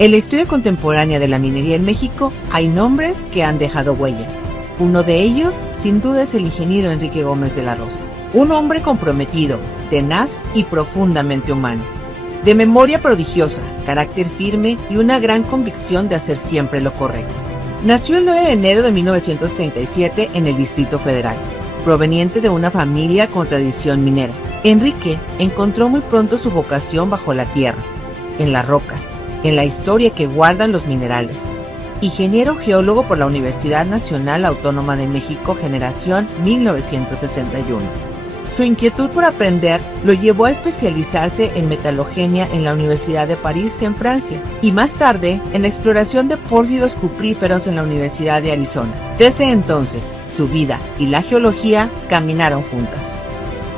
En la historia contemporánea de la minería en México hay nombres que han dejado huella. Uno de ellos, sin duda, es el ingeniero Enrique Gómez de la Rosa. Un hombre comprometido, tenaz y profundamente humano. De memoria prodigiosa, carácter firme y una gran convicción de hacer siempre lo correcto. Nació el 9 de enero de 1937 en el Distrito Federal, proveniente de una familia con tradición minera. Enrique encontró muy pronto su vocación bajo la tierra, en las rocas, en la historia que guardan los minerales. Ingeniero geólogo por la Universidad Nacional Autónoma de México, generación 1961. Su inquietud por aprender lo llevó a especializarse en metalogenia en la Universidad de París, en Francia, y más tarde en la exploración de pórfidos cupríferos en la Universidad de Arizona. Desde entonces, su vida y la geología caminaron juntas.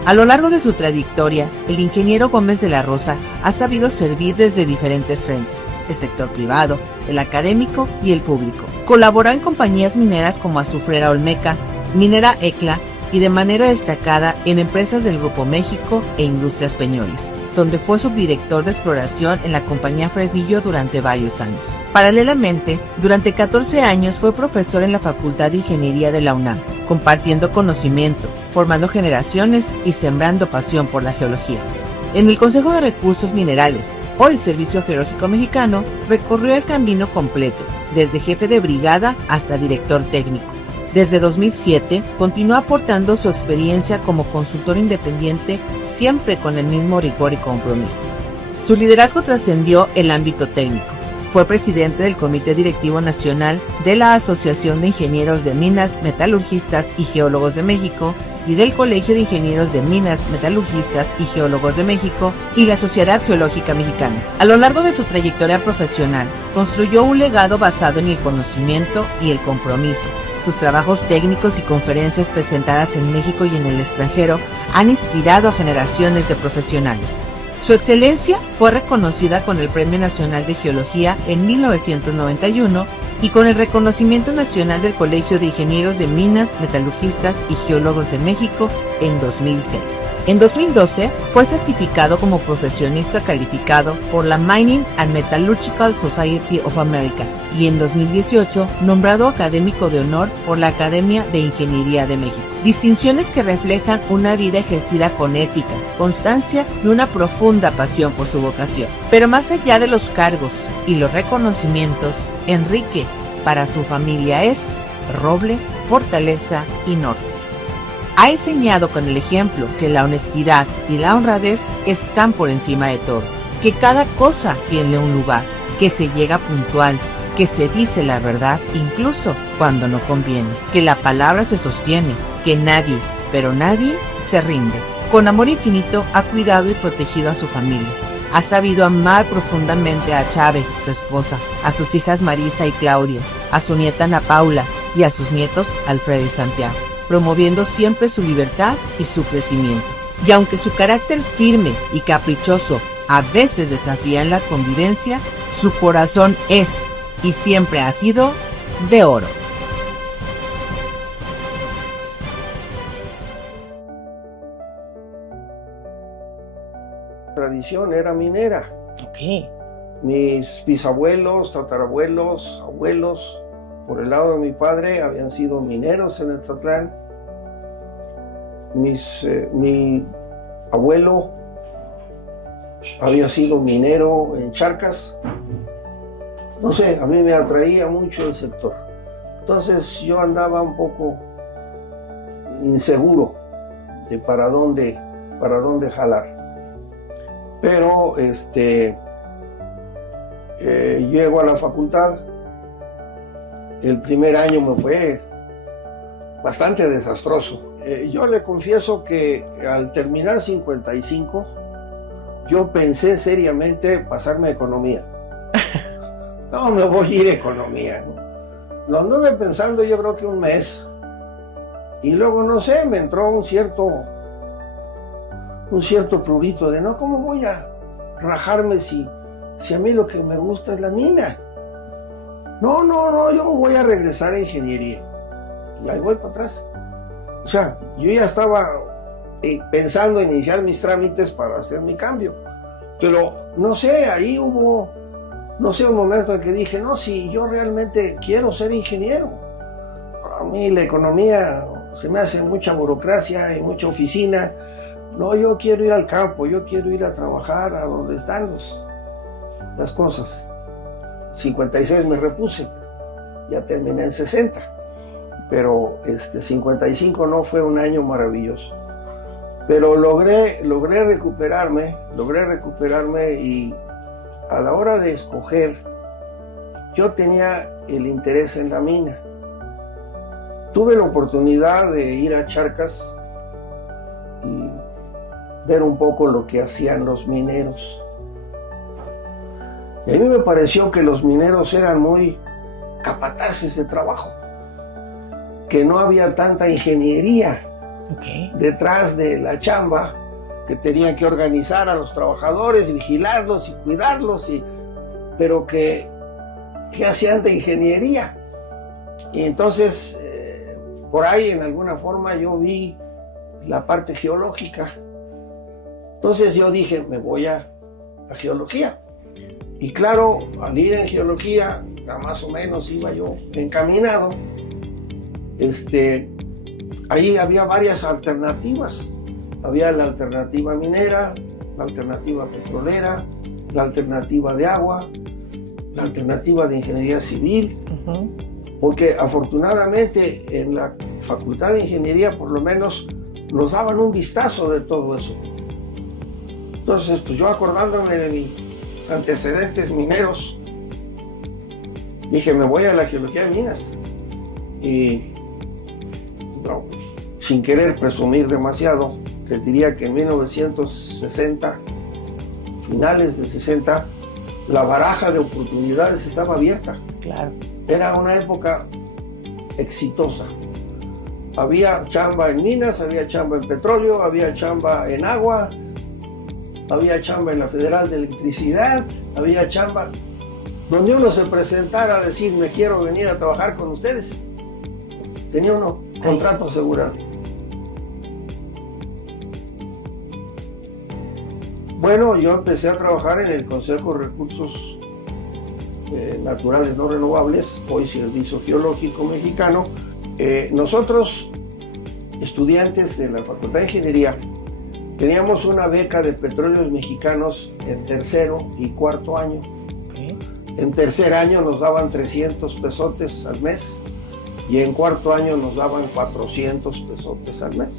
A lo largo de su trayectoria, el ingeniero Gómez de la Rosa ha sabido servir desde diferentes frentes, el sector privado, el académico y el público. Colaboró en compañías mineras como Azufrera Olmeca, Minera ECLA, y de manera destacada en empresas del Grupo México e Industrias Peñoles, donde fue subdirector de exploración en la compañía Fresnillo durante varios años. Paralelamente, durante 14 años fue profesor en la Facultad de Ingeniería de la UNAM, compartiendo conocimiento, formando generaciones y sembrando pasión por la geología. En el Consejo de Recursos Minerales, hoy Servicio Geológico Mexicano, recorrió el camino completo, desde jefe de brigada hasta director técnico. Desde 2007, continúa aportando su experiencia como consultor independiente, siempre con el mismo rigor y compromiso. Su liderazgo trascendió el ámbito técnico. Fue presidente del Comité Directivo Nacional de la Asociación de Ingenieros de Minas, Metalurgistas y Geólogos de México y del Colegio de Ingenieros de Minas, Metalurgistas y Geólogos de México y la Sociedad Geológica Mexicana. A lo largo de su trayectoria profesional, construyó un legado basado en el conocimiento y el compromiso. Sus trabajos técnicos y conferencias presentadas en México y en el extranjero han inspirado a generaciones de profesionales. Su excelencia fue reconocida con el Premio Nacional de Geología en 1991 y con el Reconocimiento Nacional del Colegio de Ingenieros de Minas, Metalurgistas y Geólogos de México en 2006. En 2012 fue certificado como profesionista calificado por la Mining and Metallurgical Society of America y en 2018 nombrado académico de honor por la Academia de Ingeniería de México. Distinciones que reflejan una vida ejercida con ética, constancia y una profunda pasión por su vocación. Pero más allá de los cargos y los reconocimientos, Enrique para su familia es roble, fortaleza y norte. Ha enseñado con el ejemplo que la honestidad y la honradez están por encima de todo, que cada cosa tiene un lugar, que se llega puntual, que se dice la verdad incluso cuando no conviene, que la palabra se sostiene, que nadie, pero nadie, se rinde. Con amor infinito ha cuidado y protegido a su familia. Ha sabido amar profundamente a Chávez, su esposa, a sus hijas Marisa y Claudia, a su nieta Ana Paula y a sus nietos Alfredo y Santiago, promoviendo siempre su libertad y su crecimiento. Y aunque su carácter firme y caprichoso a veces desafía en la convivencia, su corazón es y siempre ha sido de oro. Tradición era minera. Okay. Mis bisabuelos, tatarabuelos, abuelos, por el lado de mi padre, habían sido mineros en Etzatlán. Mi abuelo había sido minero en Charcas. No sé, a mí me atraía mucho el sector. Entonces yo andaba un poco inseguro de para dónde jalar. Pero llego a la facultad. El primer año me fue bastante desastroso. Yo le confieso que al terminar 55, yo pensé seriamente pasarme a economía. No, me voy a ir a economía, ¿no? Lo anduve pensando yo creo que un mes. Y luego, no sé, me entró un cierto prurito de, no, ¿cómo voy a rajarme si a mí lo que me gusta es la mina? No, yo voy a regresar a ingeniería. Y ahí voy para atrás. O sea, yo ya estaba pensando en iniciar mis trámites para hacer mi cambio. Pero, no sé, ahí hubo no sé, un momento en que dije, no, si yo realmente quiero ser ingeniero. A mí la economía se me hace mucha burocracia y mucha oficina. No, yo quiero ir al campo, yo quiero ir a trabajar a donde están las cosas. 56 me repuse, ya terminé en 60, pero 55 no fue un año maravilloso. Pero logré recuperarme y a la hora de escoger, yo tenía el interés en la mina. Tuve la oportunidad de ir a Charcas y ver un poco lo que hacían los mineros. Y a mí me pareció que los mineros eran muy capataces de trabajo, que no había tanta ingeniería detrás de la chamba, que tenían que organizar a los trabajadores, vigilarlos y cuidarlos, pero que hacían de ingeniería. Y entonces, por ahí en alguna forma yo vi la parte geológica. Entonces yo dije, me voy a geología. Y claro, al ir en geología, ya más o menos iba yo encaminado, ahí había varias alternativas. Había la alternativa minera, la alternativa petrolera, la alternativa de agua, la alternativa de ingeniería civil, porque afortunadamente en la Facultad de Ingeniería por lo menos nos daban un vistazo de todo eso. Entonces, pues yo acordándome de mis antecedentes mineros, dije, me voy a la geología de minas. Y no, sin querer presumir demasiado, les diría que en 1960, finales del 60, la baraja de oportunidades estaba abierta. Claro. Era una época exitosa. Había chamba en minas, había chamba en petróleo, había chamba en agua, había chamba en la Federal de Electricidad, había chamba donde uno se presentara a decir, me quiero venir a trabajar con ustedes. Tenía uno contrato asegurado. Bueno, yo empecé a trabajar en el Consejo de Recursos Naturales No Renovables, hoy Servicio Geológico Mexicano. Nosotros, estudiantes de la Facultad de Ingeniería, teníamos una beca de petróleos mexicanos en tercero y cuarto año. En tercer año nos daban 300 pesotes al mes y en cuarto año nos daban 400 pesotes al mes.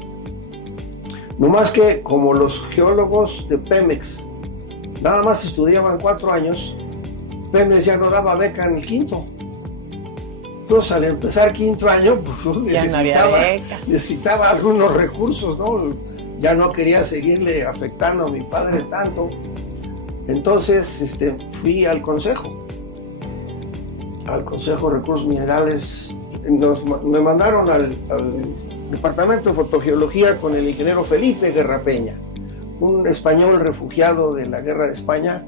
No más que como los geólogos de Pemex nada más estudiaban 4 años, Pemex ya no daba beca en el quinto. Entonces al empezar quinto año, pues necesitaba algunos recursos, ¿no? Ya no quería seguirle afectando a mi padre tanto. Entonces fui al Consejo de Recursos Minerales. Me mandaron al Departamento de Fotogeología con el ingeniero Felipe Guerra Peña, un español refugiado de la Guerra de España,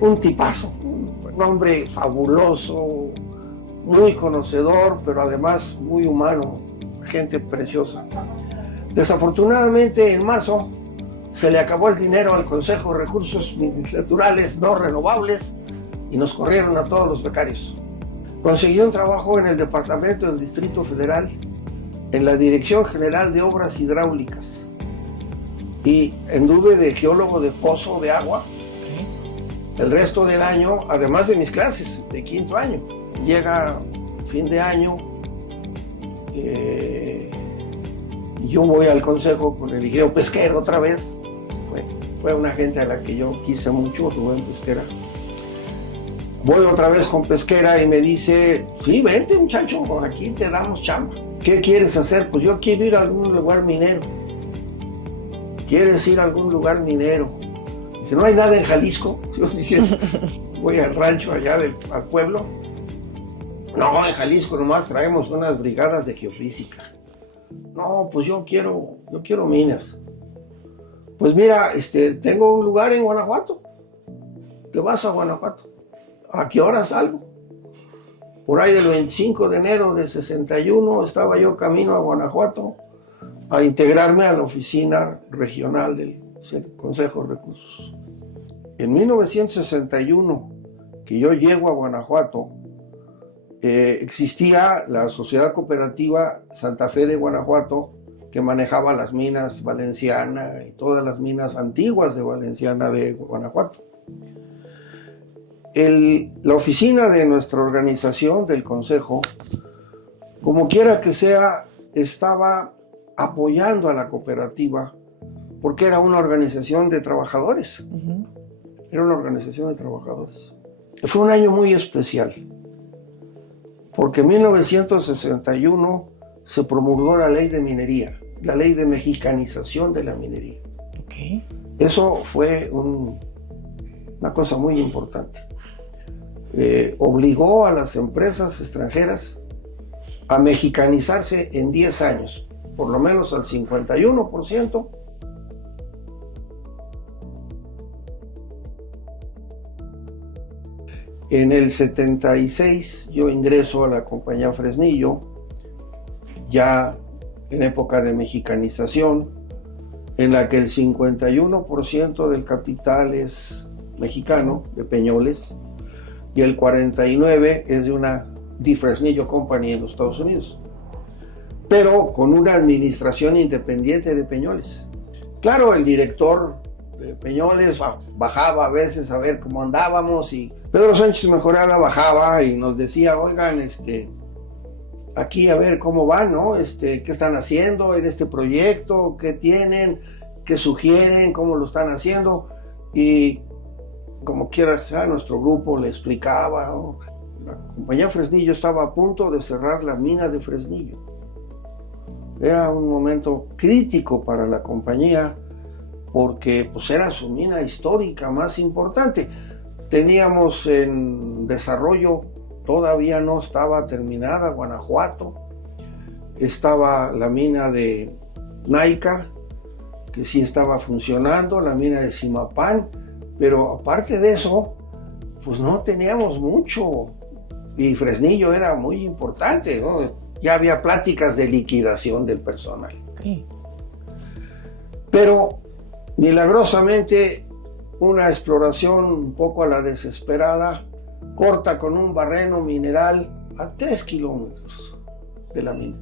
un tipazo, un hombre fabuloso, muy conocedor, pero además muy humano, gente preciosa. Desafortunadamente en marzo se le acabó el dinero al Consejo de Recursos Naturales No Renovables y nos corrieron a todos los becarios. Conseguí un trabajo en el Departamento del Distrito Federal, en la Dirección General de Obras Hidráulicas, y anduve de geólogo de pozo de agua el resto del año, además de mis clases de quinto año. Llega fin de año, yo voy al consejo con el ingeniero Pesquera otra vez. Fue una gente a la que yo quise mucho, Rubén Pesquera. Voy otra vez con Pesquera y me dice, sí, vente muchacho, aquí te damos chamba. ¿Qué quieres hacer? Pues yo quiero ir a algún lugar minero. ¿Quieres ir a algún lugar minero? Dice, no hay nada en Jalisco. Yo diciendo, voy al rancho allá al pueblo. No, en Jalisco nomás traemos unas brigadas de geofísica. No, pues yo quiero minas. Pues mira, tengo un lugar en Guanajuato. Te vas a Guanajuato. ¿A qué hora salgo? Por ahí del 25 de enero de 61 estaba yo camino a Guanajuato a integrarme a la oficina regional del Consejo de Recursos. En 1961 que yo llego a Guanajuato, existía la Sociedad Cooperativa Santa Fe de Guanajuato, que manejaba las minas Valenciana y todas las minas antiguas de Valenciana de Guanajuato. La oficina de nuestra organización, del Consejo, como quiera que sea, estaba apoyando a la cooperativa porque era una organización de trabajadores. Era una organización de trabajadores. Fue un año muy especial, porque en 1961 se promulgó la ley de minería, la ley de mexicanización de la minería. Okay. Eso fue una cosa muy importante. Obligó a las empresas extranjeras a mexicanizarse en 10 años, por lo menos al 51%. En el 76 yo ingreso a la compañía Fresnillo, ya en época de mexicanización, en la que el 51% del capital es mexicano, de Peñoles, y el 49% es de una Di Fresnillo Company en los Estados Unidos, pero con una administración independiente de Peñoles. Claro, el director de Peñoles bajaba a veces a ver cómo andábamos, y Pedro Sánchez Mejorada bajaba y nos decía: oigan, aquí a ver cómo van, ¿no? ¿Qué están haciendo en este proyecto? ¿Qué tienen? ¿Qué sugieren? ¿Cómo lo están haciendo? Y como quiera sea, nuestro grupo le explicaba, ¿no? La compañía Fresnillo estaba a punto de cerrar la mina de Fresnillo. Era un momento crítico para la compañía porque pues era su mina histórica más importante. Teníamos en desarrollo, todavía no estaba terminada, Guanajuato. Estaba la mina de Naica, que sí estaba funcionando, la mina de Zimapán, pero aparte de eso, pues no teníamos mucho. Y Fresnillo era muy importante, ¿no? Ya había pláticas de liquidación del personal. Okay. Pero milagrosamente una exploración un poco a la desesperada corta con un barreno mineral a 3 kilómetros de la mina.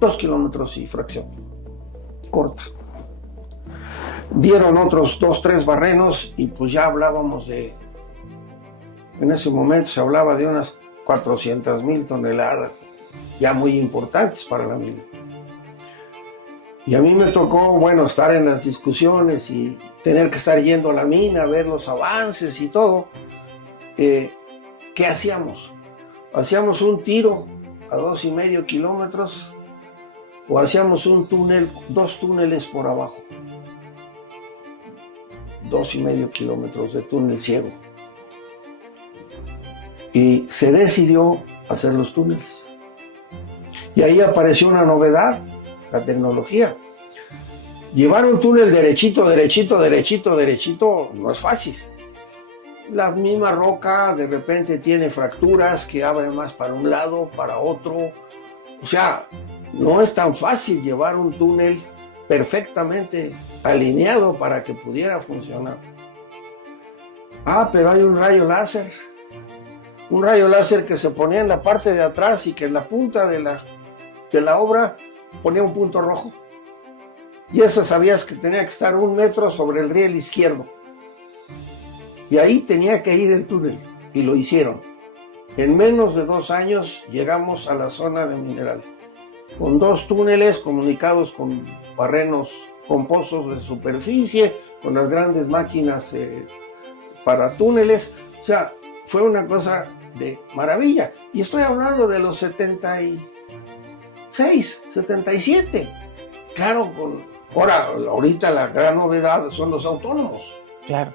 2 kilómetros y fracción. Corta. Dieron otros 2, 3 barrenos y pues ya hablábamos de... En ese momento se hablaba de unas 400,000 toneladas, ya muy importantes para la mina. Y a mí me tocó, bueno, estar en las discusiones y tener que estar yendo a la mina, ver los avances y todo. ¿Qué hacíamos? ¿Hacíamos un tiro a 2,5 kilómetros o hacíamos un túnel, 2 túneles por abajo? 2,5 kilómetros de túnel ciego. Y se decidió hacer los túneles. Y ahí apareció una novedad, la tecnología. Llevar un túnel derechito, derechito, derechito, derechito no es fácil. La misma roca de repente tiene fracturas que abren más para un lado, para otro. O sea, no es tan fácil llevar un túnel perfectamente alineado para que pudiera funcionar. Pero hay un rayo láser. Un rayo láser que se ponía en la parte de atrás y que en la punta de la obra ponía un punto rojo. Y eso sabías que tenía que estar 1 metro sobre el riel izquierdo. Y ahí tenía que ir el túnel. Y lo hicieron. En menos de 2 años llegamos a la zona de mineral. Con 2 túneles comunicados con barrenos, con pozos de superficie, con las grandes máquinas para túneles. O sea, fue una cosa de maravilla. Y estoy hablando de los 76, 77. Claro, ahorita la gran novedad son los autónomos. Claro.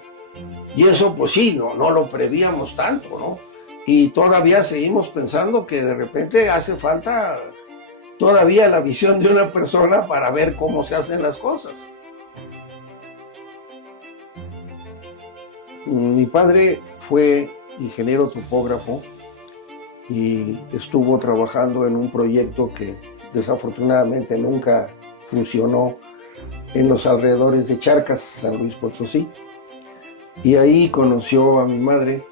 Y eso, pues sí, no lo prevíamos tanto, ¿no? Y todavía seguimos pensando que de repente hace falta todavía la visión de una persona para ver cómo se hacen las cosas. Mi padre fue ingeniero topógrafo y estuvo trabajando en un proyecto que desafortunadamente nunca funcionó en los alrededores de Charcas, San Luis Potosí. Y ahí conoció a mi madre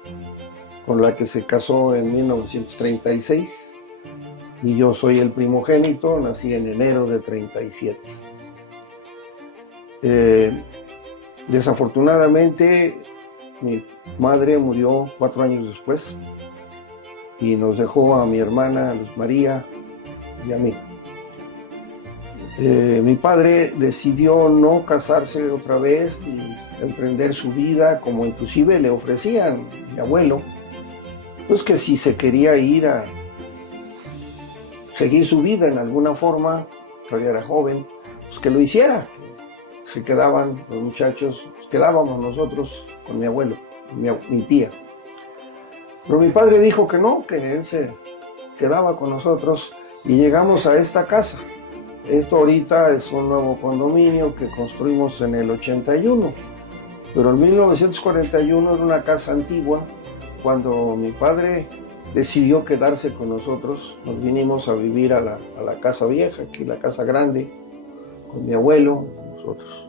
con la que se casó en 1936, y yo soy el primogénito, nací en enero de 37. Desafortunadamente, mi madre murió 4 años después y nos dejó a mi hermana Luz María y a mí. Mi padre decidió no casarse otra vez ni emprender su vida, como inclusive le ofrecían mi abuelo, pues que si se quería ir a seguir su vida en alguna forma, todavía era joven, pues que lo hiciera. Se quedaban los muchachos, nos quedábamos nosotros con mi abuelo, mi tía. Pero mi padre dijo que no, que él se quedaba con nosotros y llegamos a esta casa. Esto ahorita es un nuevo condominio que construimos en el 81, pero en 1941 era una casa antigua. Cuando mi padre decidió quedarse con nosotros, nos vinimos a vivir a la casa vieja, aquí la casa grande, con mi abuelo, nosotros.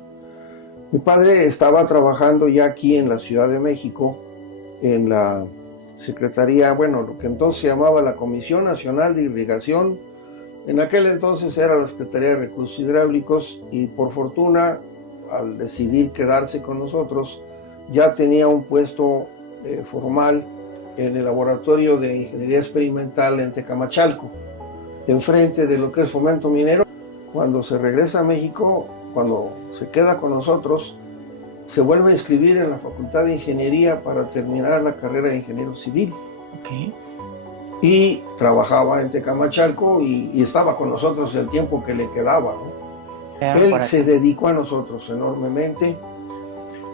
Mi padre estaba trabajando ya aquí en la Ciudad de México, en la Secretaría, bueno, lo que entonces se llamaba la Comisión Nacional de Irrigación. En aquel entonces era la Secretaría de Recursos Hidráulicos, y por fortuna, al decidir quedarse con nosotros, ya tenía un puesto formal en el Laboratorio de Ingeniería Experimental en Tecamachalco, enfrente de lo que es Fomento Minero. Cuando se regresa a México, cuando se queda con nosotros, se vuelve a inscribir en la Facultad de Ingeniería para terminar la carrera de ingeniero civil. Okay. Y trabajaba en Tecamachalco y estaba con nosotros el tiempo que le quedaba, ¿no? Él se dedicó a nosotros enormemente.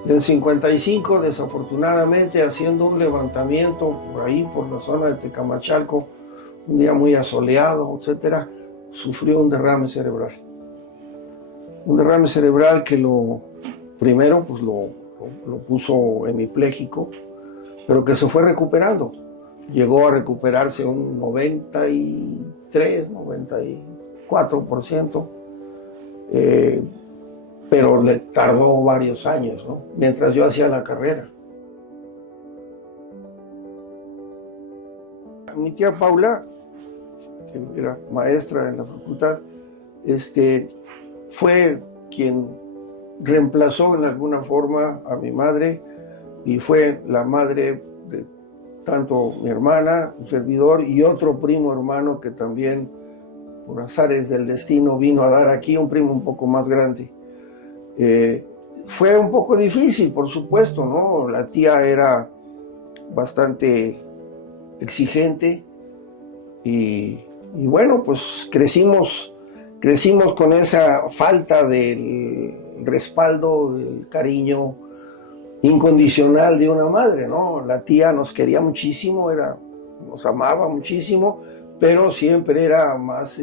En el 55, desafortunadamente, haciendo un levantamiento por ahí, por la zona de Tecamachalco, un día muy asoleado, etcétera, sufrió un derrame cerebral. Un derrame cerebral que primero pues lo puso hemipléjico, pero que se fue recuperando. Llegó a recuperarse un 93, 94%, pero le tardó varios años, ¿no? Mientras yo hacía la carrera. Mi tía Paula, que era maestra en la facultad, fue quien reemplazó en alguna forma a mi madre, y fue la madre de tanto mi hermana, un servidor, y otro primo hermano que también, por azares del destino, vino a dar aquí, un primo un poco más grande. Fue un poco difícil, por supuesto, ¿no? La tía era bastante exigente y bueno, pues crecimos con esa falta del respaldo, del cariño incondicional de una madre, ¿no? La tía nos quería muchísimo, nos amaba muchísimo, pero siempre era más,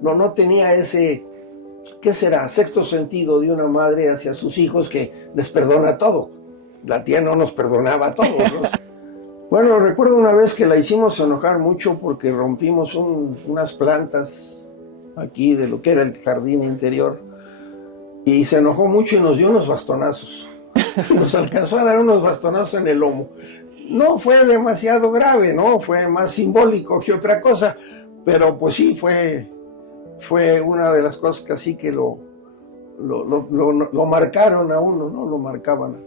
no tenía ese, ¿qué será?, sexto sentido de una madre hacia sus hijos, que les perdona todo. La tía no nos perdonaba todo, ¿no? Bueno, recuerdo una vez que la hicimos enojar mucho porque rompimos unas plantas aquí de lo que era el jardín interior, y se enojó mucho y nos dio unos bastonazos. Nos alcanzó a dar unos bastonazos en el lomo. No fue demasiado grave, ¿no? Fue más simbólico que otra cosa, pero pues sí, fue una de las cosas que así que lo marcaron a uno, ¿no? Lo marcaban,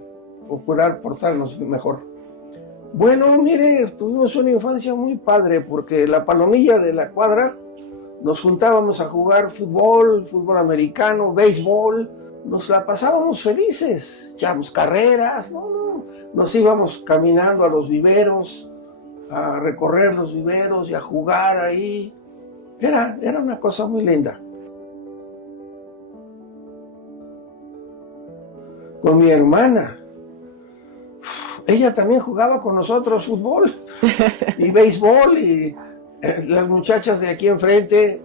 procurar portarnos mejor. Bueno, mire, tuvimos una infancia muy padre, porque la palomilla de la cuadra nos juntábamos a jugar fútbol americano, béisbol, nos la pasábamos felices, echábamos carreras, nos íbamos caminando a los viveros, a recorrer los viveros y a jugar ahí. Era una cosa muy linda. Con mi hermana, ella también jugaba con nosotros fútbol y béisbol, y las muchachas de aquí enfrente,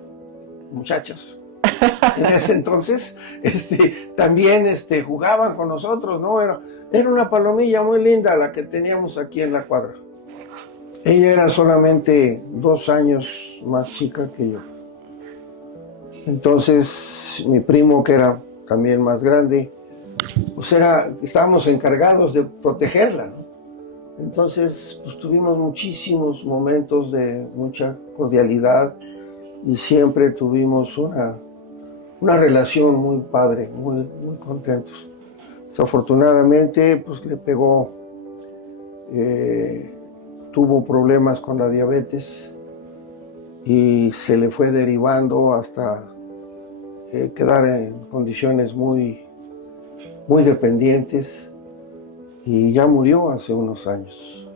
muchachas, en ese entonces, también jugaban con nosotros, ¿no? Era una palomilla muy linda la que teníamos aquí en la cuadra. Ella era solamente 2 años más chica que yo. Entonces, mi primo, que era también más grande, pues estábamos encargados de protegerla, ¿no? Entonces, pues tuvimos muchísimos momentos de mucha cordialidad y siempre tuvimos una relación muy padre, muy contentos. Desafortunadamente, pues le pegó, tuvo problemas con la diabetes y se le fue derivando hasta quedar en condiciones muy dependientes. Y ya murió hace unos años.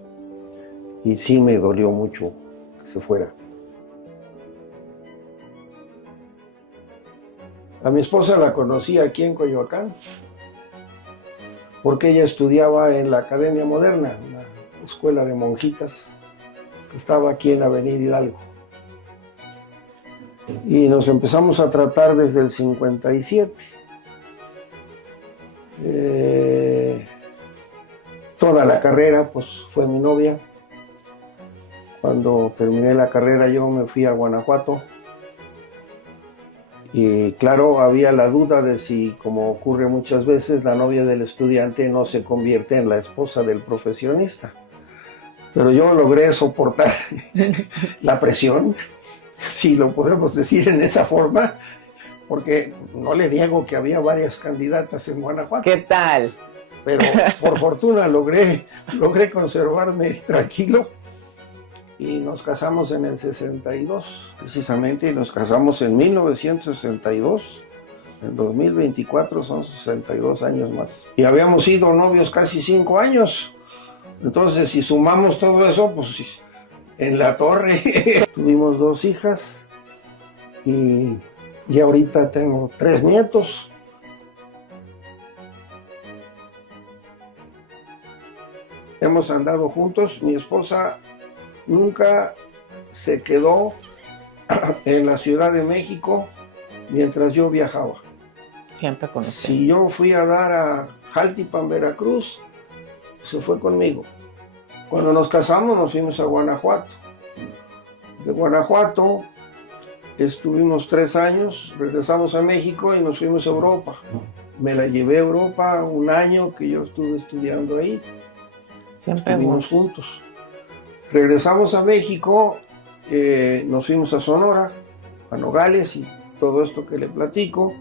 Y sí me dolió mucho que se fuera. A mi esposa la conocí aquí en Coyoacán, porque ella estudiaba en la Academia Moderna, una escuela de monjitas que estaba aquí en Avenida Hidalgo. Y nos empezamos a tratar desde el 57. Toda la carrera pues fue mi novia. Cuando terminé la carrera yo me fui a Guanajuato y claro, había la duda de si, como ocurre muchas veces, la novia del estudiante no se convierte en la esposa del profesionista. Pero yo logré soportar la presión, si lo podemos decir en esa forma, porque no le niego que había varias candidatas en Guanajuato. ¿Qué tal? Pero por fortuna logré conservarme tranquilo y nos casamos en el 62, precisamente, y nos casamos en 1962. En 2024 son 62 años más. Y habíamos sido novios casi 5 años. Entonces, si sumamos todo eso, pues en la torre. Tuvimos 2 hijas y ahorita tengo 3 nietos. Hemos andado juntos. Mi esposa nunca se quedó en la Ciudad de México mientras yo viajaba. Siempre con usted. Si yo fui a dar a Jaltipan, Veracruz, se fue conmigo. Cuando nos casamos nos fuimos a Guanajuato. De Guanajuato estuvimos 3 años, regresamos a México y nos fuimos a Europa. Me la llevé a Europa 1 año que yo estuve estudiando ahí. Siempre estuvimos juntos. Regresamos a México, nos fuimos a Sonora, a Nogales y todo esto que le platico.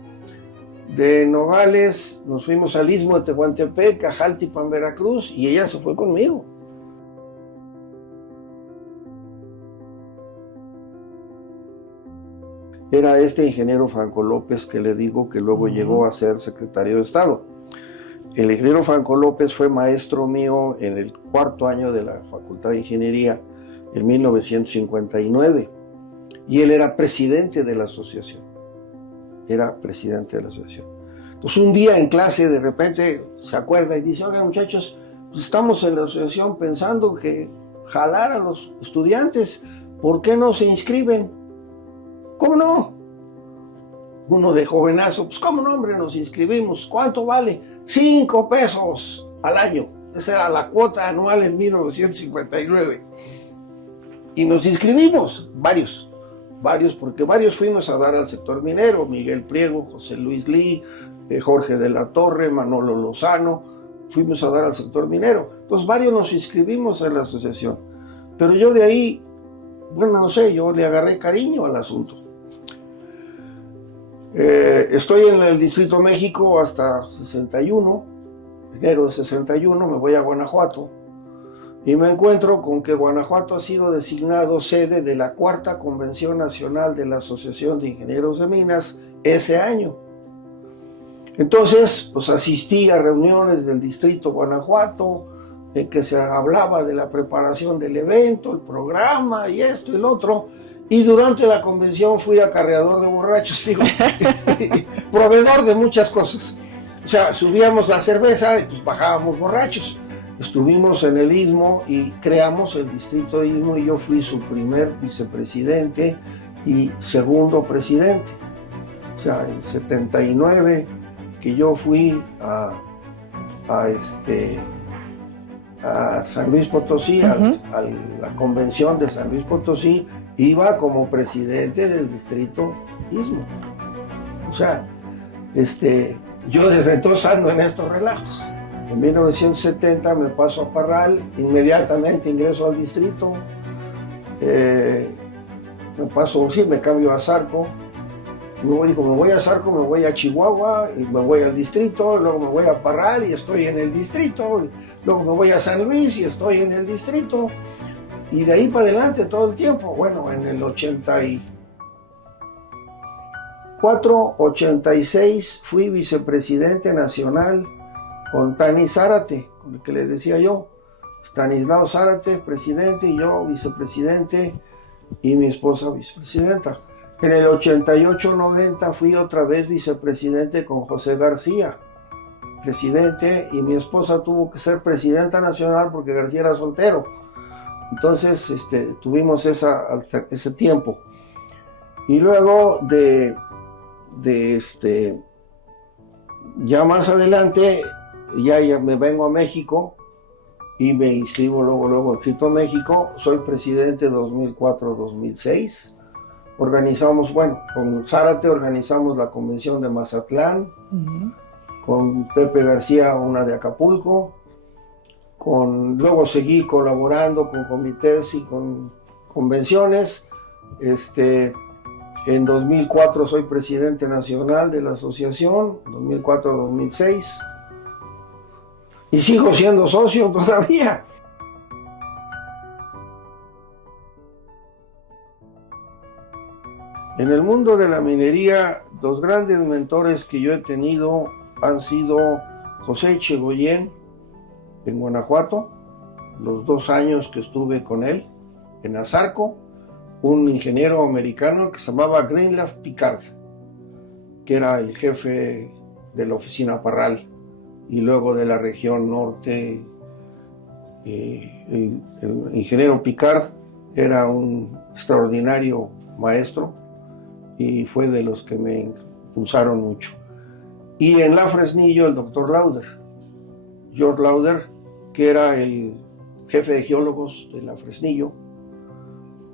De Nogales nos fuimos al Istmo de Tehuantepec, a Jaltipan, Veracruz, y ella se fue conmigo. Era este ingeniero Franco López que le digo que luego llegó a ser secretario de Estado. El ingeniero Franco López fue maestro mío en el 4º año de la Facultad de Ingeniería en 1959 y él era presidente de la asociación. Entonces un día en clase de repente se acuerda y dice: oigan muchachos, pues estamos en la asociación pensando que jalar a los estudiantes, ¿por qué no se inscriben? ¿Cómo no? Uno de jovenazo, pues ¿cómo no, hombre? Nos inscribimos. ¿Cuánto vale? 5 pesos al año. Esa era la cuota anual en 1959. Y nos inscribimos, varios, porque varios fuimos a dar al sector minero: Miguel Priego, José Luis Lee, Jorge de la Torre, Manolo Lozano, fuimos a dar al sector minero. Entonces varios nos inscribimos en la asociación. Pero yo de ahí, bueno, no sé, yo le agarré cariño al asunto. Estoy en el Distrito México hasta 61, enero de 61, me voy a Guanajuato y me encuentro con que Guanajuato ha sido designado sede de la 4ª Convención Nacional de la Asociación de Ingenieros de Minas ese año. Entonces, pues asistí a reuniones del Distrito Guanajuato en que se hablaba de la preparación del evento, el programa y esto y lo otro. Y durante la convención fui acarreador de borrachos, digo, proveedor de muchas cosas. O sea, subíamos la cerveza y pues bajábamos borrachos. Estuvimos en el Istmo y creamos el Distrito Istmo y yo fui su primer vicepresidente y segundo presidente. O sea, en 79 que yo fui a San Luis Potosí, a la convención de San Luis Potosí, iba como presidente del Distrito Istmo. O sea, yo desde entonces ando en estos relajos. En 1970 me paso a Parral, inmediatamente ingreso al distrito, me cambio a Zarco, me voy a Zarco, me voy a Chihuahua, y me voy al distrito, luego me voy a Parral y estoy en el distrito, luego me voy a San Luis y estoy en el distrito, y de ahí para adelante todo el tiempo. Bueno, en el 84, 86 fui vicepresidente nacional con Tani Zárate, con el que les decía yo, Stanislao Zárate, presidente, y yo vicepresidente, y mi esposa vicepresidenta. En el 88-90 fui otra vez vicepresidente con José García, presidente, y mi esposa tuvo que ser presidenta nacional porque García era soltero. Entonces tuvimos ese tiempo. Y luego ya más adelante, ya me vengo a México y me inscribo luego en Distrito México. Soy presidente 2004-2006. Organizamos, con Zárate organizamos la convención de Mazatlán, con Pepe García una de Acapulco, luego seguí colaborando con comités y con convenciones. En 2004 soy presidente nacional de la asociación, 2004-2006, y sigo siendo socio todavía. En el mundo de la minería, los grandes mentores que yo he tenido han sido José Echegoyen en Guanajuato, los 2 años que estuve con él, en Azarco, un ingeniero americano que se llamaba Greenleaf Picard, que era el jefe de la oficina Parral y luego de la región norte. El ingeniero Picard era un extraordinario maestro y fue de los que me impulsaron mucho. Y en la Fresnillo, el doctor Lauder, George Lauder, que era el jefe de geólogos de la Fresnillo,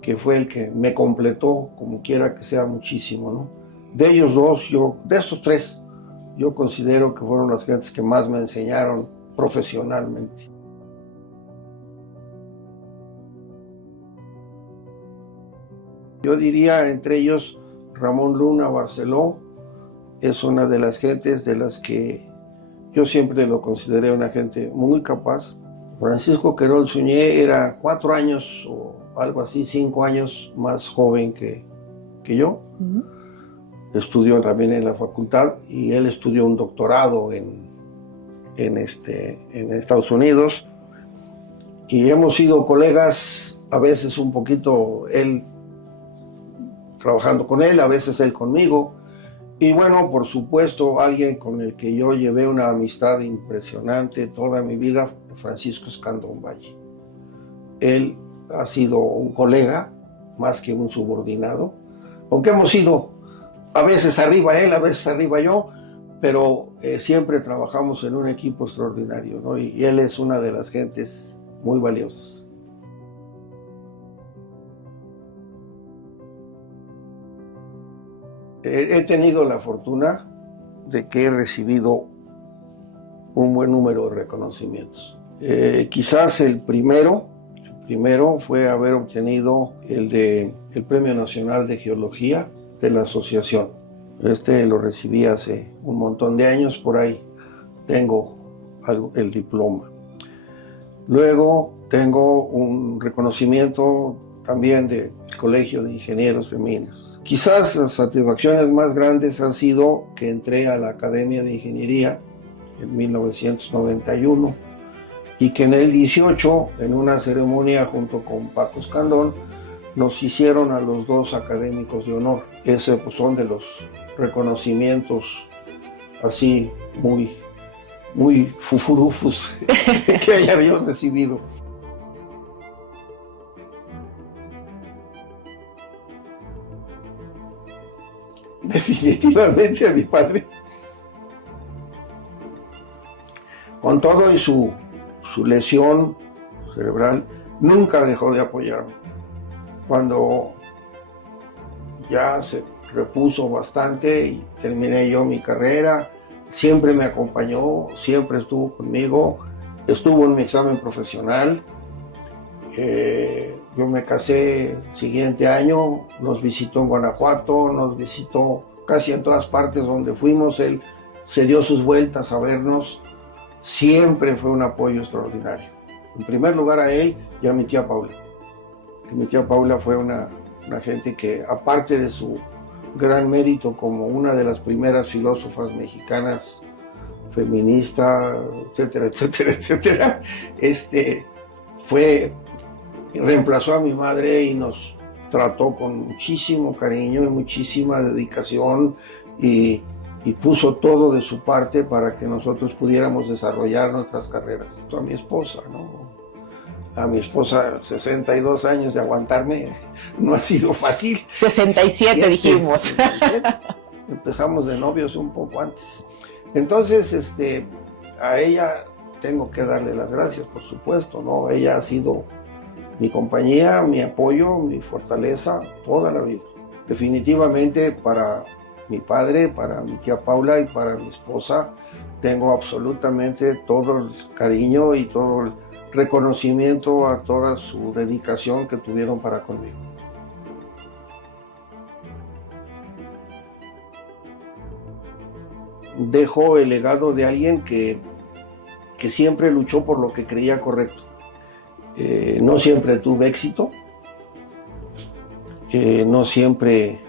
que fue el que me completó, como quiera que sea, muchísimo, ¿no? De ellos dos, de estos 3, yo considero que fueron las gentes que más me enseñaron profesionalmente. Yo diría entre ellos Ramón Luna Barceló, es una de las gentes de las que yo siempre lo consideré una gente muy capaz. Francisco Querol Suñé era 4 años o algo así, 5 años más joven que yo. Estudió también en la facultad y él estudió un doctorado en Estados Unidos, y hemos sido colegas, a veces un poquito él trabajando con él, a veces él conmigo. Y bueno, por supuesto, alguien con el que yo llevé una amistad impresionante toda mi vida, Francisco Escandón Valle. Él ha sido un colega más que un subordinado, aunque hemos sido a veces arriba él, a veces arriba yo, pero siempre trabajamos en un equipo extraordinario, ¿no? Y él es una de las gentes muy valiosas. He tenido la fortuna de que he recibido un buen número de reconocimientos. Quizás el primero fue haber obtenido el Premio Nacional de Geología de la asociación. Lo recibí hace un montón de años, por ahí tengo el diploma. Luego tengo un reconocimiento también del Colegio de Ingenieros de Minas. Quizás las satisfacciones más grandes han sido que entré a la Academia de Ingeniería en 1991 y que en el 18, en una ceremonia junto con Paco Escandón, nos hicieron a los 2 académicos de honor. Ese pues, son de los reconocimientos así muy fufurufus que haya yo recibido. Definitivamente a mi padre. Con todo y su lesión cerebral, nunca dejó de apoyarme. Cuando ya se repuso bastante y terminé yo mi carrera, siempre me acompañó, siempre estuvo conmigo, estuvo en mi examen profesional. Yo me casé el siguiente año, nos visitó en Guanajuato, nos visitó casi en todas partes donde fuimos, él se dio sus vueltas a vernos, siempre fue un apoyo extraordinario. En primer lugar a él y a mi tía Paula. Mi tía Paula fue una gente que, aparte de su gran mérito como una de las primeras filósofas mexicanas, feminista, etcétera, etcétera, etcétera, reemplazó a mi madre y nos trató con muchísimo cariño y muchísima dedicación y puso todo de su parte para que nosotros pudiéramos desarrollar nuestras carreras. A mi esposa, ¿no? A mi esposa, 62 años de aguantarme, no ha sido fácil. 67 dijimos. 67. Empezamos de novios un poco antes. Entonces, a ella tengo que darle las gracias, por supuesto, ¿no? Ella ha sido mi compañía, mi apoyo, mi fortaleza toda la vida. Definitivamente para mi padre, para mi tía Paula y para mi esposa, tengo absolutamente todo el cariño y todo el reconocimiento a toda su dedicación que tuvieron para conmigo. Dejo el legado de alguien que siempre luchó por lo que creía correcto. No siempre tuve éxito, no siempre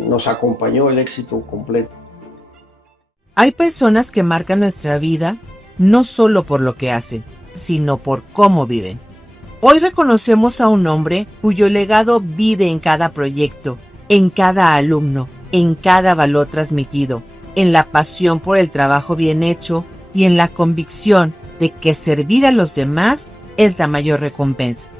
nos acompañó el éxito completo. Hay personas que marcan nuestra vida no solo por lo que hacen, sino por cómo viven. Hoy reconocemos a un hombre cuyo legado vive en cada proyecto, en cada alumno, en cada valor transmitido, en la pasión por el trabajo bien hecho y en la convicción de que servir a los demás es la mayor recompensa.